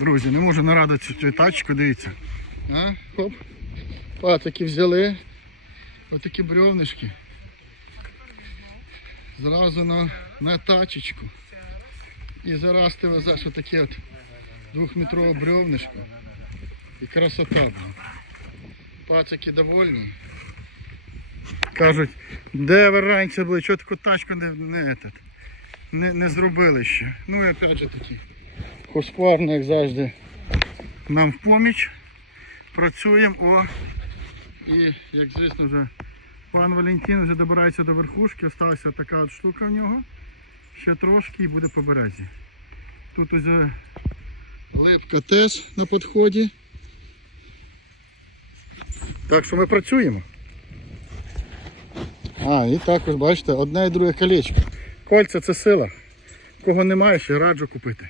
Друзі, не можу нарадити цю тачку, дивіться. А? Хоп. Пацики взяли. Отакі бревнишки. Зразу на, на тачечку. І зараз ти везеш отаке от двохметрове бревнишко. І красота. Пацики довольні. Кажуть, де ви раніше були, чого таку тачку не, не, не, не зробили ще. Ну і опять же таки. Хоспарно, як завжди, нам в поміч. Працюємо. О. І як звісно вже пан Валентин вже добирається до верхушки, осталася така от штука в нього. Ще трошки і буде по березі. Тут уже глибка теж на підході. Так що ми працюємо. А, і також, бачите, одне і друге колечко. Кольця це сила. Кого немає, ще раджу купити.